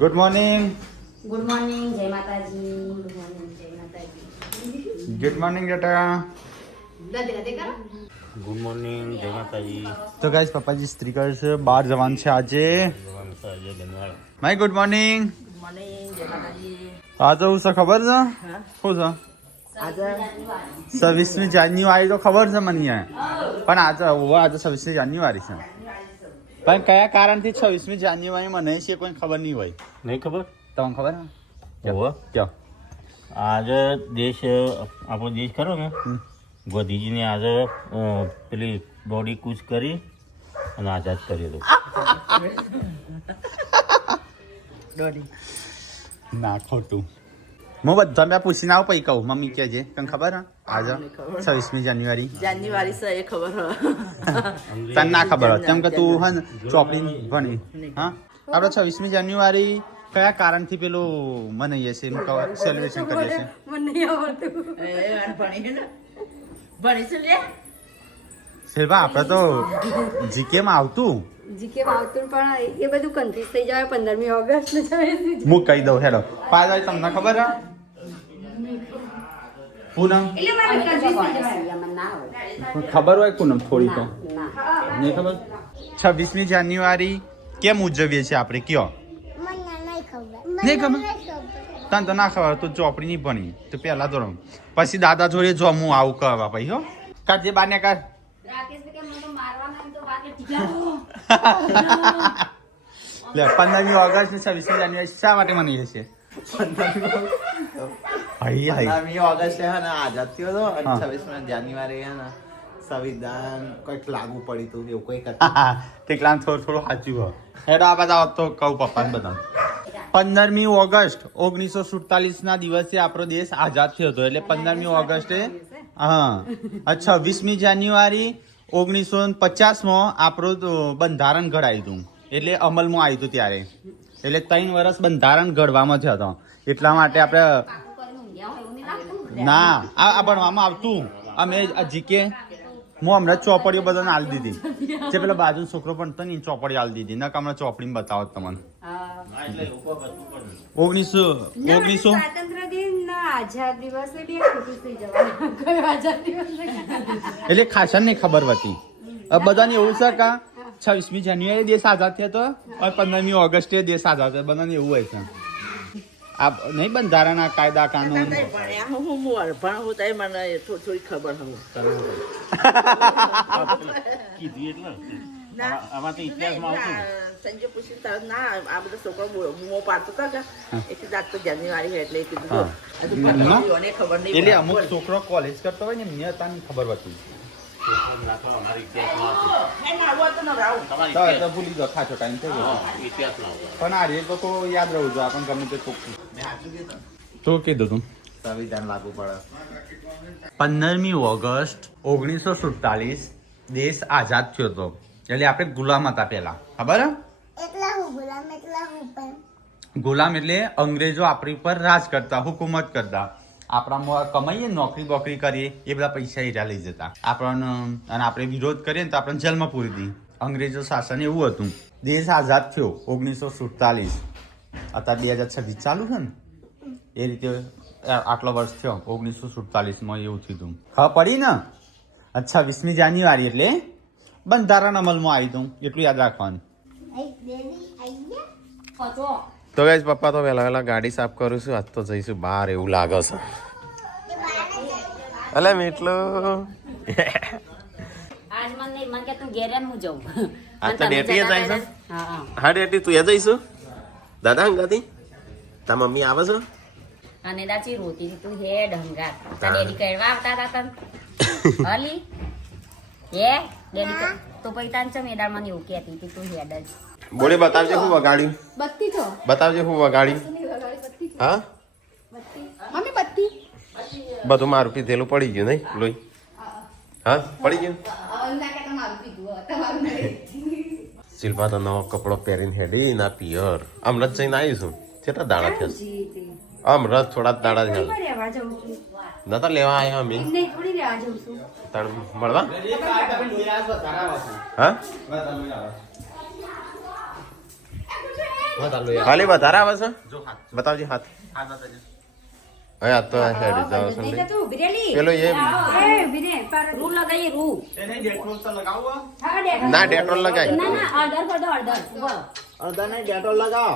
Good morning. Good morning, જય માતાજી. Good morning, જય માતાજી. ગુડ મોર્નિંગ બેટા. ગદે ગદે કરો. ગુડ મોર્નિંગ, જય માતાજી. તો ગાઈસ પપ્પાજી સ્ત્રી કરશે, બહાર જવાનું છે આજે. My good morning. Good morning, જય માતાજી. આજે હું છે ખબર છે શું છે? આજે 26મી જાન્યુઆરી તો ખબર છે મને યાર. પણ આજે 26મી જાન્યુઆરી છે. પણ કયા કારણથી 26મી જાન્યુઆરી મને છે કોઈ ખબર નહીં હોય. નહીં ખબર? તમને ખબર છે? હોવે. ક્યાં? આજે દેશ આપણો દેશ ખરો ને ગાંધીજીને આજે પેલી બોડી કૂચ કરી અને આઝાદ કર્યો હતો. ના ખોટું. હું બધા મેં પૂછીને આવું પછી કહું. મમ્મી કે છે તને ખબર હે આજે 26મી જાન્યુઆરી જાન્યુઆરી છે એ ખબર તને ના ખબર હોય કેમ કે તું હે ને ચોપડી ભણી. હા આપણે 26મી જાન્યુઆરી કયા કારણથી પેલું મનાઈએ છીએ સેલિબ્રેશન કરીએ છીએ? મને નહીં આવડતું ભણી ને ભણીશું લે શિલ્પા આપણે તો જીકેમાં આવતું. જીકે આવતું પણ એ બધું કન્ફ્યુઝ થઈ જાય 15મી ઓગસ્ટ હું કહી દઉં હેડો. પાછળ તમને ખબર હે પૂનમ? એટલે મને કન્ફ્યુઝ થઈ જાય. મને ના આવડે. ખબર હોય પૂનમ થોડી તો ના. નહીં ખબર. 26મી જાન્યુઆરી કેમ ઉજવીએ છીએ આપણે કયો? નહીં ખબર. તને તો ના ખબર તું ચોપડી નહીં ભણી તો પેલા ધોરણ પછી દાદા જોડે જો હું આવું કરવા ભાઈ હો. કાઢ જે બાને કાઢ. રાકેશ કે મને તો મારવાના તો વાગે ટીકા. લે 15મી ઓગસ્ટ ને 26મી જાન્યુઆરી શા માટે મનાવીએ છીએ? હાઈ હાઈ 15મી ઓગસ્ટે હે ને આઝાદ થયો હતો અને હા. 26મી જાન્યુઆરી હે ને સંવિધાન કંઈક લાગુ પડ્યું હતું એવું કંઈક હતું. તેટલા થોડું થોડું સાચું હોય. હેડો આ બધા તો કહું પપ્પાને બધા. 15મી ઓગસ્ટ 1947 ના દિવસે આપણો દેશ આઝાદ થયો હતો એટલે 15મી ઓગસ્ટે હા 26મી જાન્યુઆરી 1950માં આપણું બંધારણ ઘડાયું હતું એટલે અમલમાં આવ્યું હતું ત્યારે એટલે 3 વર્ષ બંધારણ ઘડવામાં થયો હતો એટલા માટે આપણે ના આ ભણવામાં આવતું. અમે જીકે હું હમણાં ચોપડીઓ બધાને આલી દીધી જે પેલા બાજુ છોકરો પણ હતો ને ચોપડી આલી દીધી ના હમણાં ચોપડીમાં બતાવો તમને. એટલે લોકો કશું પણ 1900 સ્વાતંત્ર્ય દિન ના આઝાદ દિવસ બે ખોટું થઈ જવાનું કયો આઝાદ દિવસ એટલે ખાસા નહીં ખબર હતી. બધાને એવું છે કે 26મી જાન્યુઆરી દેશ આઝાદ થયો હતો અને 15મી ઓગસ્ટે દેશ આઝાદ થયો. બધાને એવું હોય છે. આ નહીં બંધારણના કાયદા કાનૂન ભણ્યા હું અભણ હું તો મને થોડી ખબર હું કીધું એટલે આમાં તો ઇતિહાસમાં આવતું. સંજય પૂછ્યું તારે ના આ બધા છોકરો મો પાડતો હતા કે એટલે આજ તો જાન્યુઆરી એટલે એ કીધું હા. હજુ મને ખબર નહીં એટલે અમુક છોકરો કોલેજ કરતો હોય ને એમને તાની ખબર હતી. અમારા ઇતિહાસમાં આવતું. નહીં, ના, આવું હતું ને રાવું. તમારા તો ઇતિહાસ- ભૂલી જાઓ ખાચો ટાઈમ થઈ ગયો. હા, ઇતિહાસમાં આવતું. પણ આ રેતો તો યાદ રહું છું આપણને ગમે તે ચોખ્ખું. મેં સાચું કીધું. તો કીધું તું સંવિધાન લાગુ પડે 15મી ઓગસ્ટ 1947 દેશ આઝાદ થયો હતો એટલે આપણે ગુલામ હતા પેલા ખબર હે? ગુલામ એટલે અંગ્રેજો આપણી પર રાજ કરતા હુકુમત કરતા આપણા કમાઈએ નોકરી બોકરી કરીએ એ બધા પૈસા એરા લઈ જતા આપણને અને આપણે વિરોધ કરીએ ને તો આપણને જેલમાં પૂરી દી. અંગ્રેજો શાસન એવું હતું. દેશ આઝાદ થયો 1947 અત્યારે 2026 ચાલુ છે ને એ રીતે આટલો વર્ષ થયો 1947માં એવું થયું. ખબર પડી ને? 26મી જાન્યુઆરી એટલે બંધારણ અમલમાં આવી હતું એટલું યાદ રાખવાનું. તો ગાઈસ પપ્પા તો વહેલા ગાડી સાફ કરું છું આજ તો જઈશું બહાર એવું લાગે છે. અલે મીઠલું આજ મને નહીં, મને કે તું ઘેરે હું જાઉં. આજ તો ડેટીએ જાય છે. હા હા. હા ડેટી તું એ જઈશું દાદા હંગાથી તા મમ્મી આવે છે. અને દાચી રોતી હતી, તું હેડ હંગાર તા ડેડી કહેવા આવતા હતા તને હલી હે ડેડી તો પછી તાન ચમ એદાર મને એવું કહેતી હતી તું હેડ જ. બોલે બતાવજે હું વગાડ્યું બત્તી છો બતાવજે હું વગાડ્યું. હા મમ્મી બત્તી બધું મારું પીધેલું પડી ગયું નહીં લોહી. હા પડી ગયું. શિલ્પા તો નવો કપડો પહેરીને હેડી ના પિયર હમણાં જ જઈને આવીશું કેટલા દાડા થયા હમણાં થોડા જ દાડા થયા રહેવા જાઉં છું નતા લેવા આવ્યા અમે નહીં થોડી રહેવા જાઉં છું તણ મળવા હા ખાલી વધારે આવે છે જો હાથ બતાવજી હાથ હાથ બતાવજો. હવે આ તો હેડ જાવ નહીં સંડી તો ઊભી રહેલી. પેલો એ એ ઊભી રહે. પર- રૂ લગાઈએ રૂ એને ડેટોલ તો લગાવો. હા, ડેટોલ. ના ડેટોલ લગાય ના ના અડધર કરતો અડધર ઉભો. અડધા ને ડેટોલ લગાવો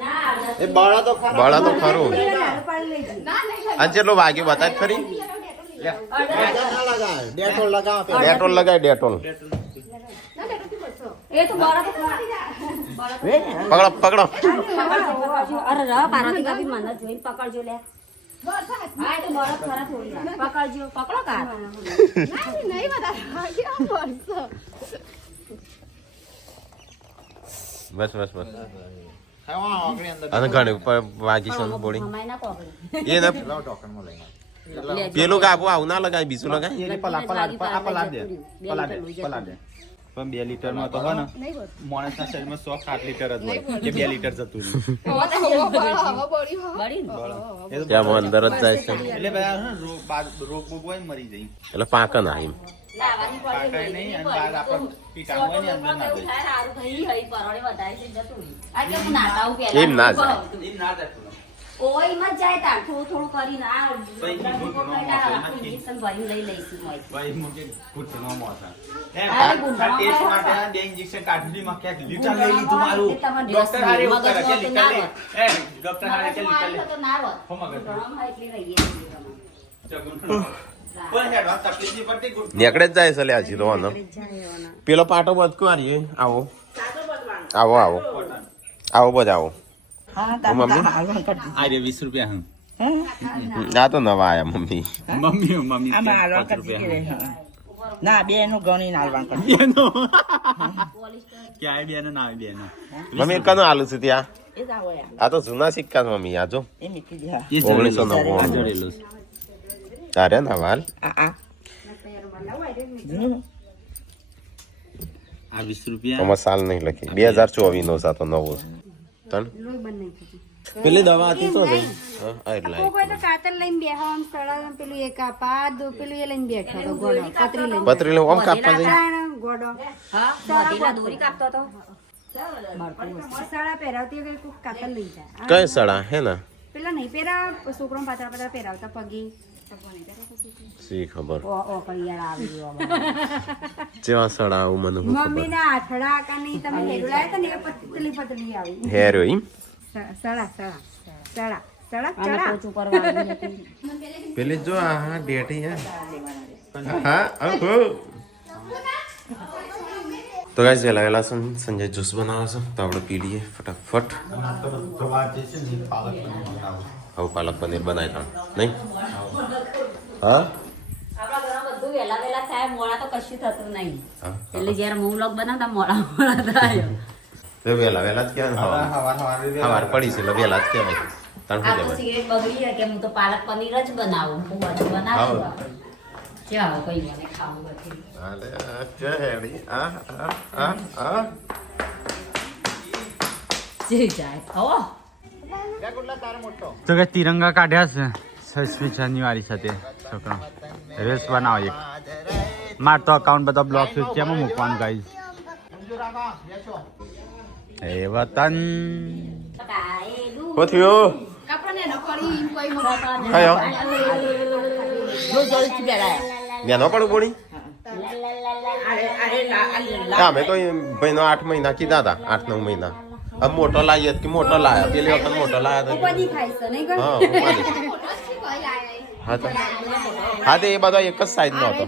ના અડધર એ બળા તો ખરા બળા તો ખરું નાનું પાડી લેજે. આ જેટલો વાગ્યું બતાજ ખરી અડધા ના લગાવે ડેટોલ લગાવો પેલા. ડેટોલ લગાય ડેટોલ એ તો બરા તો ખરા. પકડો પકડો પકડજો. અરે ર પાર્વતી કાકી મને જોઈને પકડજો લે હા એ તો બરા ખરા થોડી વાર. પકડજો પકડો કાર બસ બસ બસ હા, આંગળી અંદર અને ઘણી ઉપર વાગી છે બોડી હમાય ના પકડી એ ને લાવો ટોકનમાં લઈને પેલું કાપું આવું ના લગાય બીજું લગાય એને પલાદ દે પલાદ દે પણ 2 લીટરમાં તો હોય ને માણસના શરીરમાં 100 7 લીટર જ હોય કે 2 લીટર જતું બળી ને રહે ત્યાં અંદર જ જાય છે એટલે બધા હે ને રોગ બોગ હોય ને મરી જાય એટલે પાક ના એમ લાવવાની પડે પાકાય નહીં અને બહાર આપણે કીટાણુ હોય ને અંદર ના જાય સારું ભાઈ હઈ પરોડે વધારે છે જતું રહ્યું. આ કે હું નાતા આવું પહેલા એમ ના જાય. એ ના જતું ઓય મત જાય તાર થોડું થોડું કરીને આ તો એ ઘૂંટણો માં ઇન્જેક્શન ભરીને લઈ લઈશું મોય. ભાઈ મુકે ઘૂંટણો મોટા અરે ઘૂંટણો ટેસ્ટ માં માટે આ 2 ઇન્જેક્શન કાઢી માં ક્યાંક લીટર લઈ લીધું મારું એ તમારે ડોક્ટર હારે એવું કરે કે મગજમાં તો લીટર ના લે હોય. એ ડોક્ટર હારે કે લીટર લે તો ના હોત. હો મગજ ઘૂંટણોમાં એટલે રહીએ છીએ તમે. ચા ઘૂંટણો પણ હેડ વાત તકલીફ ની પડતી ઘૂંટણો નીકળે જ જાય છે લે હજી તો વાંધો પેલો પાટો બધ કુવારી આવો આવો આવો આવો બધ આવો મમ્મી આ રે 20 રૂપિયા હમ આ તો નવા આયા મમ્મી મમ્મી આમાં હાલવા કરતી કે ના બે નું ગણી નાલવાન કરતી બેનો ક્યાંય બેનો ના આવે બેનો મમ્મી કનો આલુ છે ત્યાં એ જ આવો યાર આ તો જૂના સિક્કા છે મમ્મી આ જો એ મૂકી દે હા. 1999 જડેલું તારે ના વાલ આ જૂનું. આ 20 રૂપિયા આમાં સાલ નહીં લખી 2024 નો સાતો નવો છે તન લોહી બંધ નહીં થતું. પેલી દવા હતી તો નહીં હા આ એટલે કોક હોય તો કાતર લઈને બેહો આમ સળા પેલું એક આપા દો પેલું એ લઈને બેઠો તો ગોડો પતરી લઈને પતરી લે ઓમ કાપવા જઈ તાણ ગોડો હા મોતીના દોરી કાપતો હતો. સળા પહેરાવતી વખતે કોક કાતર લઈ જાય કઈ સડા હે ને પેલા નહીં પહેરાવ છોકરો પાતળા પાતળા પહેરાવતા પગી સી ખબર ઓ કરિયાળ આવી ગયો અમારે. જેવા સડા આવું મને શું મમ્મી ખબર ના આઠડા કાની તમે હેડું લાયા તા ને એ પતલી પતલી આવી હેર્યો એમ સળા સળા સળા સળા આને ચડા પોચું કરવાનું હતું. પેલી જો આ ડેટી હે હા ઓહો તો ગાઈસ વેલા વેલા સંજય જ્યુસ બનાવે છે તો આપણે પી લઈએ ફટાફટ હવે પાલક પનીર બનાવી તા નહીં હા આપણા ઘરમાં બધું વહેલા વહેલા થાય મોડા તો કશું થતું નહીં. હા એટલે જ્યારે હું લોક બનાવતા મોડા મોડા થાય. તો વેલા વેલા જ કહેવાય સવાર પડી છે એટલે વેલા જ કહેવાય તાણ આ શું તો કહેવાય સિગરેટ બગડી છે કે હું તો પાલક પનીર જ બનાવું. હું બધું બનાવું હા. આપણે. ચાલો કઈ મને ખાવું નથી. અલે ચહેડી આ આ આ જે જાય ખાઓ. તો કે તિરંગા કાઢ્યા છે 26 જાન્યુઆરી સાથે છોકરા રેસ બનાવો એક માર તો અકાઉન્ટ બધા બ્લોક છે કેમ મૂકવાનું ગાઈસ એ વતન કો થયો કયો જો જલ્દી બેડા નેનો પણ બોણી અરે લા અમે તો ભાઈનો 8 મહિના કીધા હતા 8-9 મહિના अब मोटो लाइए कि मोटो लाया पहली वक्त मोटो लाया था બધી ખાઈ છે નહીં કોઈ हाँ हाँ तो हाँ तो ये બધા એક જ સાઈઝ નો હતો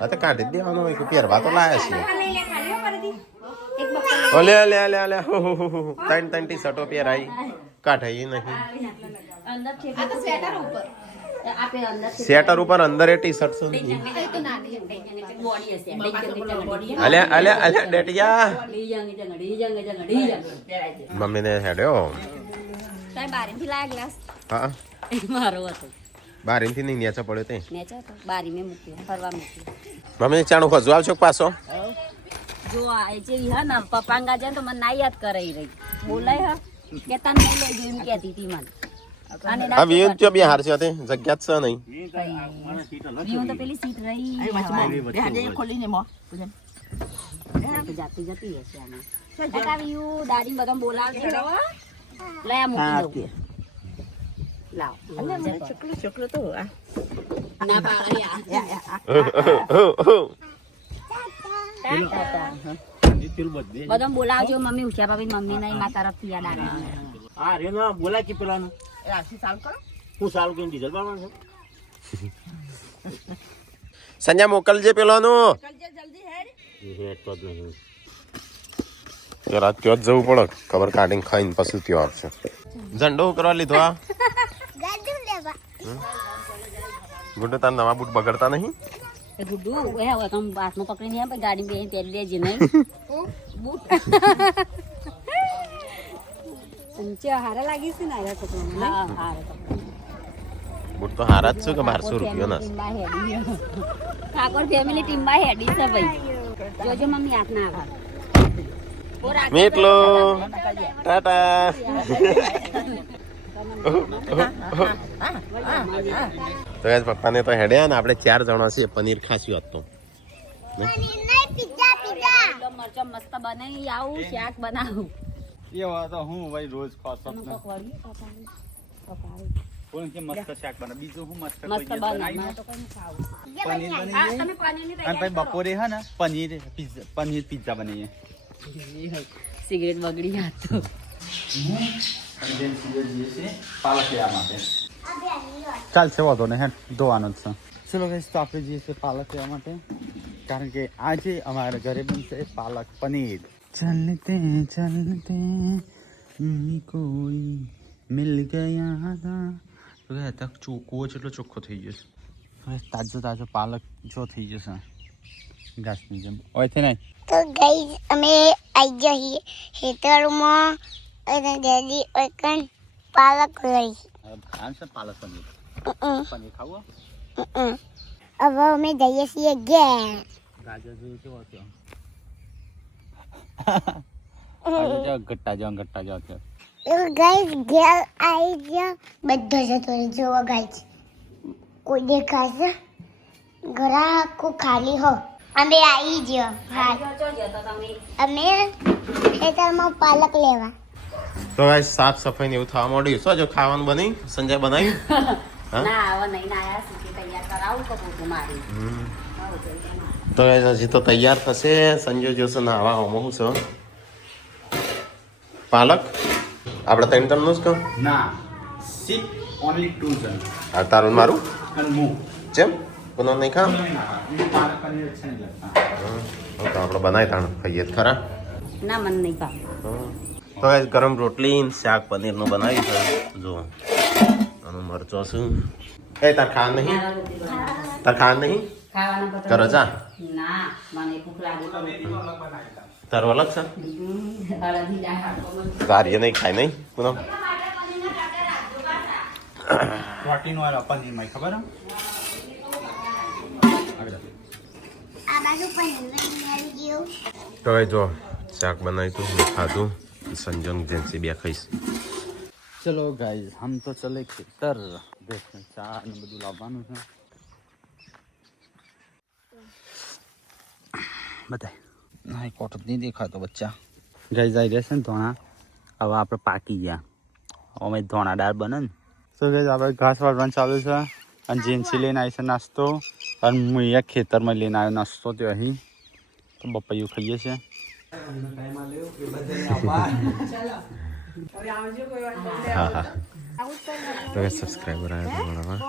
હા તો કાઢી જ દેવાનો હોય કે પહેરવા તો લાયા છીએ લઈ લે ખાલી પરથી એક બકલ ઓલે લે લે લે હો હો હો ત્રણ ત્રણ ટી શર્ટો પહેરાઈ કાઢાઈ નહીં અંદર છે આ તો સ્વેટર ઉપર આપે અંદર છે સ્વેટર ઉપર અંદર એ ટી શર્ટ છે બોડી હશે બોડી અલે અલે અલે ડેટિયા ડી જંગ મમ્મી ને હેડ્યો તારે બારીથી લાયા ગ્લાસ હા મારો હતો બારીથી નહીં નેચા પડ્યો તે મેચો તો બારી મેં મૂક્યો ફરવા મૂક્યો મમ્મી ચાણું ખોજુ આવશો પાછો જો આ જે હા ને પપાંગા જાય તો મને ના યાદ કરાઈ રહી બોલાય હા કે તને નહીં લઈ ગયું એમ કહેતી હતી મને અને હા વીન તો બે હાર છે તે જગ્યા જ છે નહીં હું તો પેલી સીટ રહી ખોલીને મો તો જાતી જતી હશે આમાં દાદી બધા બોલાવજો લે આ મૂકી દઉં લાવ છોકરો છોકરો તો આ ના પાડે બધા બોલાવજો મમ્મી ઉઠ્યા ભાભી મમ્મી નહીં મારા તરફથી યાદ આવે હા રે ના બોલા કે પેલાનું એ આશી સાલ કરો હું સારું કઈ ડીઝલ પાડવાનું છે સંજય મોકલજે પેલાનું જલ્દી હેડ એ હેઠ તો જ નહીં જરા ત્યાં જ જવું પડે ખબર કાઢીને ખાઈને પછી ત્યાં આવશે ઝંડો કરવા લીધો આ ગુડ્ડુ તાર નવા બૂટ બગડતા નહીં એ ગુડ્ડુ એ હવે તમે હાથમાં પકડીને આપ ગાડી બેહીને તેલ લેજે નહીં સંચો હારા લાગી છે ને આયા કપડાં હા હા બૂટ તો હારા જ છે કે 1200 રૂપિયા ના ઠાકોર ફેમિલી ટીમમાં હેડી છે ભાઈ જોજો મમ્મી હાથ ના આવે મીટલો ટાટા તો ગાઈસ પપ્પાને તો હેડ્યા ને આપણે 4 જણા છીએ પનીર ખાસ્યું હતું મરચો મસ્ત બનાવી આવું શાક બનાવું એવા તો હું ભાઈ રોજ ખાતો જ ને. કોણ કે મસ્ત શાક બને બીજું હું મસ્ત કોઈ મસ્ત દિવસ બનાવ બનાવ્યું? તો કઈ ખાવું પનીર હા બનાવીએ તમે પનીરની અને પછી બપોરે હે ને પનીર પિઝા બનાવીએ સિગરેટ બગડી જાત તો પાલક લેવા માટે ચાલશે વાંધો નહીં હેડ ધોવાનો જ છે ચલો ગાઈસ તો આપણે જઈએ છીએ પાલક લેવા માટે કારણ કે આજે અમારા ઘરે બનશે પાલક પનીર ચલતે ચલતે કોઈ મિલ ગયા હતા તો તક કૂવો જેટલો ચોખ્ખો થઈ જશે હવે તાજો તાજો પાલક જો થઈ જશે ઘાસની જેમ હોય છે નહીં તો ગાઈઝ અમે આવી જઈએ ખેતરમાં અને ડેડી ઓકન પાલક લઈ છે પાલક પનીર પનીર ખાવું હવે અમે જઈએ છીએ ઘેર ગાજર જેવું કેવો થયો ગટ્ટા જેવા થયો તો ગાઈઝ ઘેર આવી ગયા બધો જતો રહે જોવો ગાઈઝ કોઈ દેખાશે ઘર આખું ખાલી હો અમે આવી ગયો હા અમે ખેતરમાં પાલક લેવા તો ગાઈસ સાફ સફાઈ ને એવું થવા માંડ્યું શું જો ખાવાનું બની સંજય બનાવ્યું ના આવા નહીં ના આયા સીધી તૈયાર કરાવું તો પોતું મારી તો ગાઈસ હજી તો તૈયાર થશે સંજય જોશે ને આવા હોમો શું છે પાલક આપણે ત્રણ ટનનું જ કહું ના સિપ ઓનલી 2 જણ આ તારું મારું અને હું જેમ કોનો નહીં ખા પાલક પનીર છે ને તો આપણે બનાવી તાણ ખાઈએ જ ખરા ના મને નહીં ભાવ તો ગાઈસ ગરમ રોટલી ને શાક પનીરનું બનાવ્યું છે જો આનો મરચો શું એ તાર ખાવા નહીં ખાવાના પતંગ કરો જા ના મને ભૂખ લાગી તારો અલગ છે હળદી દાળ તારી નહીં ખાય નહીં પૂનમ પ્રોટીન વાળા પનીરમાં ખબર હે આ બાજુ પણ લઈ ગયું તો ભાઈ જો શાક બનાવ્યું હતું મેં ખાધું સંજંગ જેન્સી બે ખાઈશ ચલો ગાઈઝ હમ તો ચલે ખેતર દેખને ચા ને બધું લાવવાનું છે બતાય ના કોટ નહીં દેખાતો બચ્ચા ગાઈઝ આવી રહેશે ને ધોણા હવે આપણે પાકી ગયા અમે ધોણા દાળ બને ને તો ગાઈઝ આપણે ઘાસ વાળવાનું ચાલુ છે અને જેન્સી લઈને આવી છે નાસ્તો અને હું અહીંયા ખેતરમાં લઈને આવ્યો નાસ્તો તો અહીં તો બપૈયું ખાઈએ છીએ હા હા તો સબસ્ક્રાઈબર આવ્યા તમારા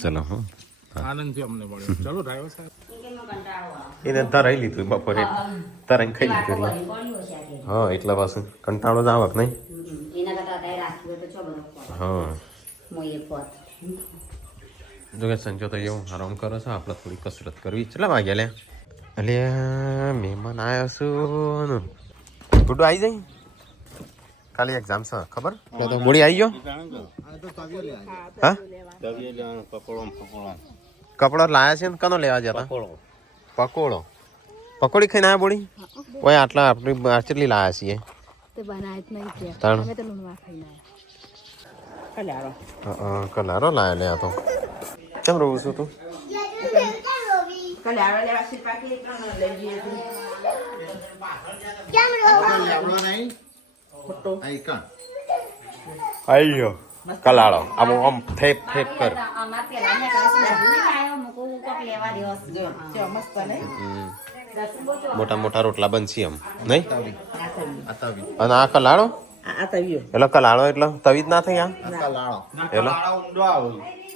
ચલો હો એને તરાઈ લીધું બપોરે તરાઈ ખાઈ લીધું એટલે હા એટલા પાછું કંટાળો જ આવક નહીં એના કરતા અત્યારે રાખ્યું તો ચો બધો હા મોયે પોત જો કે સંજો તો એવું આરામ કરો છો આપણે થોડી કસરત કરવી કેટલા વાગ્યા લે એટલે મહેમાન આવ્યા છું ગુડ્ડુ આવી જાય ખાલી એક્ઝામ છે ખબર તો બોડી આવી ગયો હા કપડો લાયા છે ને કનો લેવા જતા પકોડો પકોડી ખાઈને આવ્યા બોડી ઓય આટલા આપણી આટલી લાયા છીએ તે બનાય જ નહીં કે તાણ અમે તો લુણવા ખાઈને કલારો લાયા લે આ તો કેમ રહું છું તું કલ્યાણ લેવા શિલ્પા કે ત્રણ લઈ જઈએ છીએ. કેમ રોવો લેવડો નહીં ખોટો. આઈ કાં આઈ ગયો કલાળો આમ આમ થેપ થેપ કર અમાર પેલા ને કશું બધું નહીં આવ્યો, મૂકું કોક લેવા રહ્યો છે. જો જો મસ્ત ને દસમો જો. મોટા મોટા રોટલા બનશે એમ નહીં આ તવી અને આ કલાળો આ તવ્યો. એટલે કલાળો એટલે તવી જ ના થઈ આ કલાળો એટલે ઊંડો આવે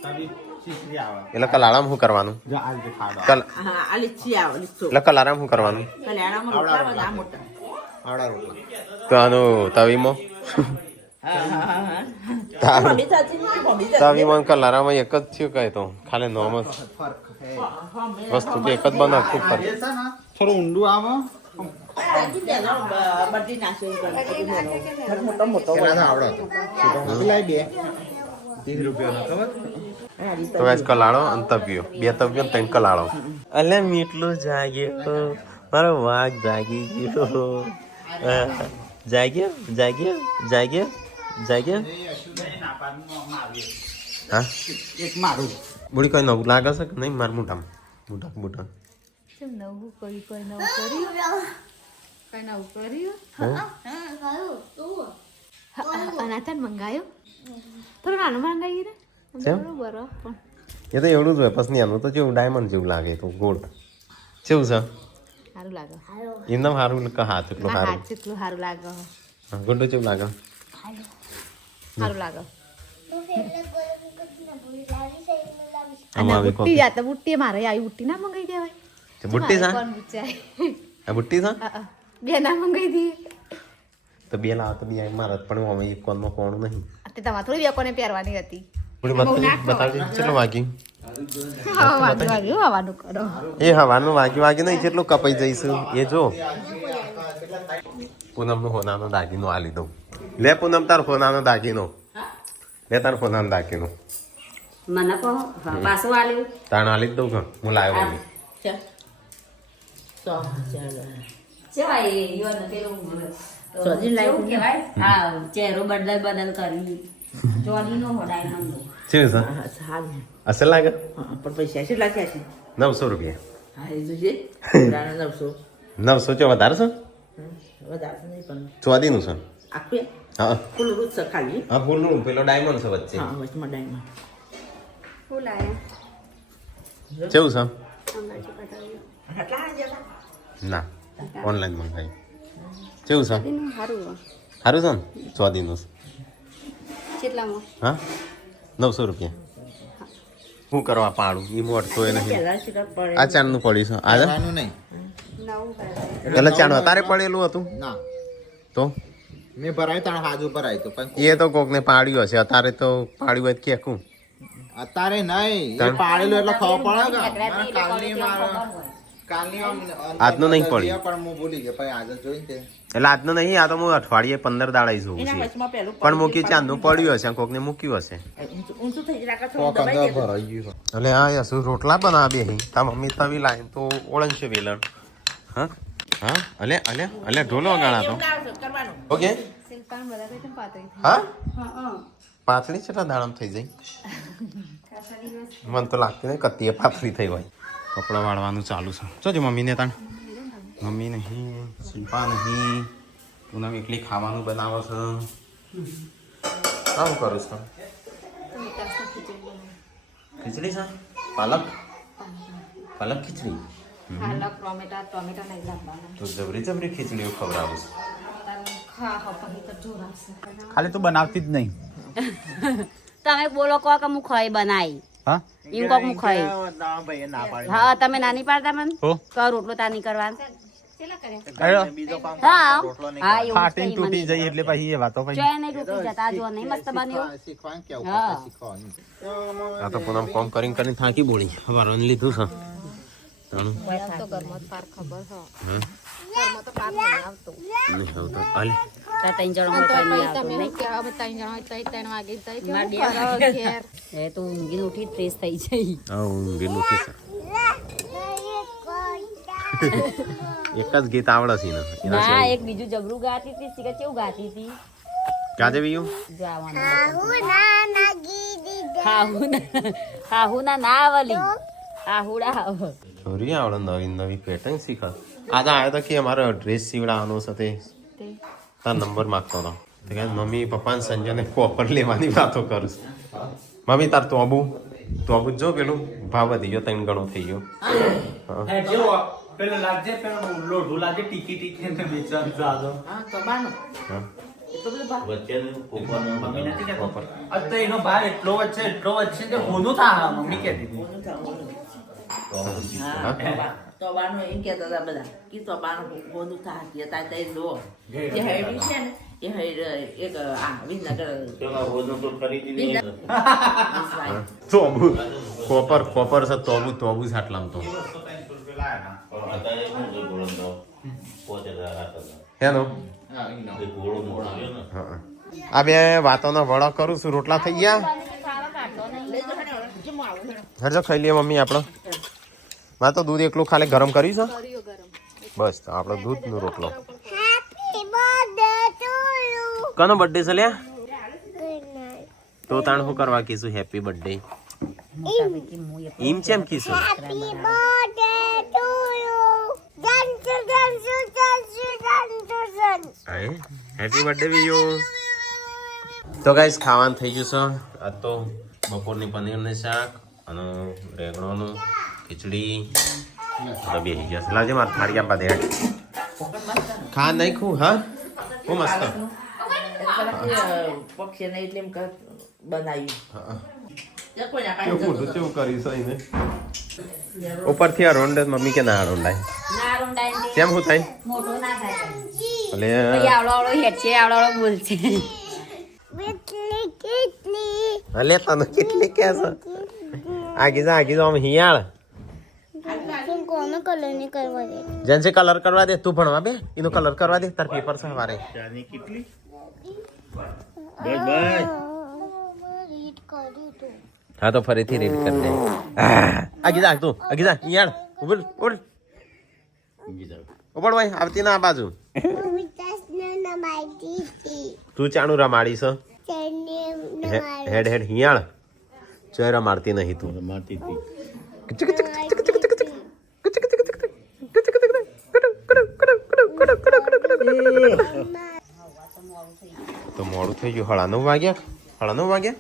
તવી શીશરી આવે એટલે કલાળામાં શું કરવાનું જો આ રીતે ખાડો કલ હા આ લીચી આવે લીચો. એટલે કલાળામાં શું કરવાનું કલ્યાણમાં રોટલા હોય ને આ મોટા. આવડા રોટલા તો આનું તવીમાં હા હા હા હા. તારું મમ્મી સાચી નથી, મમ્મી સાચી. તવીમાં કલાળામાં એક જ થયું કઈ તો ખાલી નોમ જ ફરક હે વસ્તુ તો એક જ બનાવતું એ છે ને થોડું ઊંડું આવે સાચી બેનો, બધી નાસ્યો કરે. બધી બેનો. મોટો મોટો હોય. પેલા આવડો હતો સીધો લાઈ બે 30 રૂપિયાનો ખબર આ રીતે. તો ગાઈસ કલાળો અને તવ્યો બે તવ્યો ને ત્રણ કલાળો અલે મીટલું જાગ્યો મારો વાઘ જાગી ગયો જાગ્યો જાગ્યો જાગ્યો જાગ્યો હા એક મારું બુડી કઈ નવું લાગે છે કે નહીં માર મોઢામાં મોઢા મોઢા નવું કર્યું કઈ નવું કર્યું કઈ નવું કર્યું અને તને મંગાયો થોડું નાનું મંગાવી ને કેમ? બરોબર હો, પણ એ તો એવડું જ હોય પછી એનું તો જેવું ડાયમંડ જેવું લાગે તો ગોલ્ડ કેવું છે સારું લાગે એકદમ સારું કે હાથ એટલું સારું હાથ જેટલું સારું લાગે હા, ગુંડો કેવું લાગે સારું લાગે આમાં આવી બુટ્ટી જાતે બુટ્ટી મારે આવી બુટ્ટી ના મંગાવી દેવાય તો બુટ્ટી છે કોણ પૂછાય આ બુટ્ટી છે બે ના મંગાવી દઈએ તો બે લાવ તો બે મારા પણ અમે એક કોનમાં કોણ નહીં તે તમારે થોડી બે કોને પહેરવાની હતી બુડી બતાવજે કેટલું વાગ્યું હવાનું કરો એ હવાનું વાગ્યું નહીં કેટલું કપાઈ જઈશું એ જો પૂનમ નો હોનાનો દાગીનો આ લીધો લે પૂનમ તાર હોનાનો દાગીનો લે તાર હોનાનો દાગીનો મને કહો પાછું આલ્યું તાણ આલી જ દઉં કે હું લાવ્યો મમ્મી ચાલ. સો, ચાલ. કેવાય ઈવન પેલું સોજી લાવ્યું. શું કહેવાય? હા ચહેરો બદલ કરી જોડીનો હોડાય મંદો છે સર હા, સારું. અસલ લાગે હા, પણ પૈસા કેટલા થયા છે? 900 રૂપિયા હા, એ જોજે. પુરાણા 900. 900 છે વધારે છે વધારે નહીં પણ ચોદીનું છે આખું હા ફૂલ રૂટ છે ખાલી. હા ફૂલનું પેલો ડાયમંડ છે વચ્ચે હા, વચમાં ડાયમાં. શું લાયા કેવું છે આટલા આ જતા. ના ઓનલાઈન મંગાવી કેવું છે સારું સારું છે ને ચોદીનું છે કેટલામાં હા 900 રૂપિયા શું કરવા પાડું એ મોટતો એ નહીં પહેલા શીખર પડે. આ ચાંદનું પડ્યું છે આજે લેવાનું નહીં નવું એટલે ચાંદ અત્યારે પડેલું હતું ના તો મેં ભરાયું તાણ હાજુ ભરાયું તો પણ એ તો કોકને પાડ્યું હશે અત્યારે તો પાડ્યું હોય કે કું અત્યારે નહીં એ પાડેલું એટલે ખબર પડે કે કાલની કાલની આજનું નહીં પડ્યું. પણ હું ભૂલી ગયો પછી આજે જોઈને તે એટલે આજનું નહીં આ તો હું અઠવાડિયે 15 દાડા જોઉં એના છું વચમાં પહેલું પણ મૂકી ચાંદનું પડ્યું હશે કોકને મૂક્યું હશે ઊંચું થઈ જાય કોક થોડું અંદર દબાઈ ભરાઈ ગયું એટલે આ યસુ રોટલા બનાવે હી તા મમ્મી તવી લાઈન તો ઓળંશે વેલણ હા હા અલે ઢોલો વગાડા તો કરવાનું. ઓકે શિલ્પાન બધા કઈ પાતળી હા પાતળી કેટલા દાડામાં થઈ જાય મને તો લાગતી નહીં કત્તીએ પાતળી થઈ હોય કપડાં વાળવાનું ચાલુ છે જોજો મમ્મીને તાણ મમ્મી નહીં શિલ્પા નહીં પૂનમ એકલી ખાવાનું બનાવે છે શું કરું છું ખીચડી છે પાલક પાલક ખીચડી પાલક ટોમેટા નહીં લાવવાના તો જબરી જબરી ખીચડીઓ ખવડાવું ખાલી તું બનાવતી જ નહીં તમે બોલો કહો કે હું ખોઈ બનાવી હા એમ કોક હું ખોઈ ભાઈ ના પાડી હા તમે નાની પાડતા મને હો કહો રોટલો તાની કરવાનો અરે બીજો કામ હા હા એવું જ ફાટીને કહી તૂટી મને. જઈ એટલે પછી એ વાતો પછી ચોય નહીં તૂટી જતા જો નહીં મસ્ત બન્યું શીખવાનું કેવું હા. શીખવાનું આ તો પૂનમ કોમ કરીને થાકી બોળી વારવાનું લીધું છે તાણું તો ઘરમાં ફાર ખબર હો હમ ઘરમાં તો પાપ નહીં આવતો નહીં આવતો હાલે તો ત્રણ જણ હોય તો નહીં આવતું તમે નહીં કે અમે 3 જણ હોય તો 3 વાગે તો મારે બે ઘેર એ તો ઊંઘીને ઉઠી ફ્રેશ થઈ જાય આવું ઊંઘેલું છે એક જ ગીત આવડે છે ને એના ના સિવાય એક બીજું જબરું ગાતી હતી શીખે કેવું ગાતી હતી કાજે બીયું હાહુ ના ના વલી આ હુડા આવો. છોરી આવડે નવી નવી પેટર્ન શીખા આજે આવ્યો તો કે અમારો ડ્રેસ સીવડાવવાનો સાથે તાર નંબર માગતો હતો તો કે મમ્મી પપ્પાને સંજયને કોપર લેવાની વાતો કરું છું મમ્મી તાર તોબુ જો પેલું ભાવ વધી ગયો 3 ગણો થઈ ગયો પેલો લાગે પેલો લોઢું લાગે ટીકી ટીકી ને વેચવાનું ચાલો હા તો બાનો હા એટલો બધો ભાવ વચ્ચેનું કોપરનું મમ્મી નથી કહેતો તો એનો ભાવ એટલો વચ્ચે કે હોનું થાય મમ્મી કહેતી હતી હા તો બાનો એમ કહેતા હતા બધા કે તો બાનો બોનું થા કે તા તે લો જે હેડી છે ને એ હેડ એક આ વિનગર પેલા હોદનું તો ખરીદી નહીં તોબુ કોપર છે તોબુ છે આટલામાં તો અત્યારે શું છે ગોળો 5000 હતા હેલો એ ગોળો મોટો છે ને હા આ બે વાતોનો વડો કરું છું રોટલા થઈ ગયા હરજો ખાઈ લઈએ મમ્મી આપણો મારે તો દૂધ એકલું ખાલી ગરમ કરી છે બસ તો આપણો દૂધનો રોટલો હેપી બર્થડે ટુ યુ કનો બર્થડે છે લ્યા તો તાણ શું કરવા કીધું હેપી બર્થડે એમ કેમ કીધું હેપી બર્થડે ટુ યુ જંતુ હેપી બર્થડે વિયો તો ગાઈસ ખાવાનું થઈ ગયું છે આ તો બપોરની પનીરનું શાક અને રેંગણોનું ખીચડી બેસી ગયા લાજે મારે થાળી આપવા દે ખા નાખ્યું હા બહુ મસ્ત પક્ષી ને એટલે એમ બનાવ્યું ત્યાં કોઈ ના કેવું કાંઈ મોટું કેવું કર્યું છે એને ઉપરથી આ રોંડ મમ્મી કે ના રોંડાય ના રોંડાય ને કેમ શું થાય મોટો ના થાય એટલે પછી આવડો હેડ છે આવડો બોલશે અલે તને કેટલી કે છે આગી જા આમ હિયાળ કોનો કલર ની કરવા દે જેન છે કલર કરવા દે તું ભણવા બે એનો કલર કરવા દે તાર પેપર છે વારે રીડ કર્યું તું હા તો ફરીથી રીડ કરી દે આગી જા તું આગી જા હિયાળ ઉભર ઉભર ભાઈ આવતી ના આ બાજુ વિકાસને નમાઈતી હતી તું ચાણું રમાડી છે તેને હેડ હિયાળ ચોય રમાડતી નહીં તું મારતી હતી તો મોડું થઈ ગયું 9:30 વાગ્યા